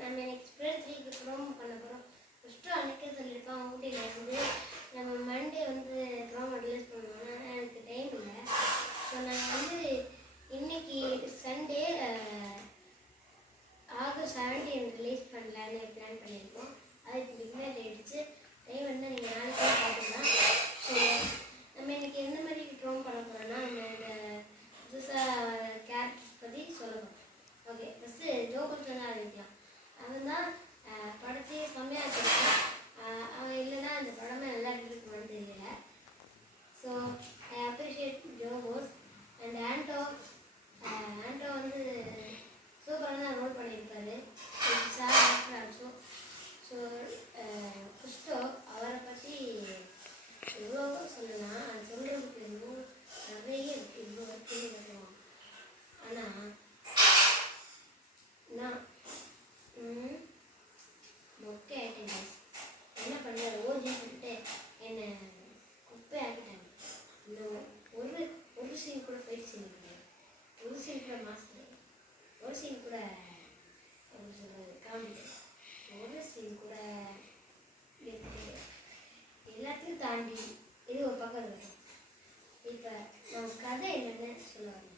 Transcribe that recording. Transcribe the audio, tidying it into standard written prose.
நம்ம express 3க்கு promo பண்ண போகிறோம். ஃபஸ்ட்டு அன்றைக்கே சொல்லியிருக்கோம் ஊட்டியில் வந்து நம்ம மண்டே வந்து ப்ரோமோ ரிலீஸ் பண்ணுவோம். எனக்கு டைம் இல்லை. ஸோ நாங்கள் வந்து இன்னைக்கு சண்டே ஆகஸ்ட் 17 ரிலீஸ் பண்ணலான்னு பிளான் பண்ணியிருக்கோம். அதுக்கு மிட்நைட் ஆகிடுச்சு. டைம் வந்து நீங்கள் நாளைக்கே பார்த்துக்கலாம். ஸோ நம்ம இன்றைக்கி எந்த மாதிரி ப்ரோமோ பண்ண போகிறோம்னா நம்ம இந்த புதுசாக கேரக்டர்ஸ் பற்றி சொல்லணும். ஓகே, ஃபஸ்ட்டு ஜோகர்ஸ் தான் ஆரம்பிக்கலாம். அவன் தான் படத்தையே செம்மையாக வச்சுருக்கான். அவன் இல்லைன்னா அந்த படமே நல்லா இருக்குமான்னு தெரியல. ஸோ ஐ அப்ரிஷியேட் ஜோகோஸ் அண்ட் ஆண்டோ வந்து சூப்பராக ரோல் பண்ணியிருக்காரு. Sir actor also. So Crasto அவரை பற்றி எவ்வளோ சொல்லலாம். அது சொல்கிறதுக்கு இன்னும் நிறைய இருக்குது. இவ்வளோ வரைக்கும் கட்டுவோம். ஆனால் நான் மொக்கை ஆகிட்டேன். என்ன பண்ணுறது ஓஜின்னு சொல்லிட்டு என்னை குப்பை ஆக்கிட்டாங்க. இன்னும் ஒரு சீன் கூட ஃபைட் சீன் கிடையாது. ஒரு சீன் கூட மாஸ் கிடையாது. ஒரு சீன் கூட எப்படி சொல்கிறது காமெடி. ஒரு சீன் கூட எல்லாத்தையும் தாண்டி இது ஒரு பக்கம் இருக்கும். இப்போ நம்ம கதை என்னென்னு சொல்லுவாங்க.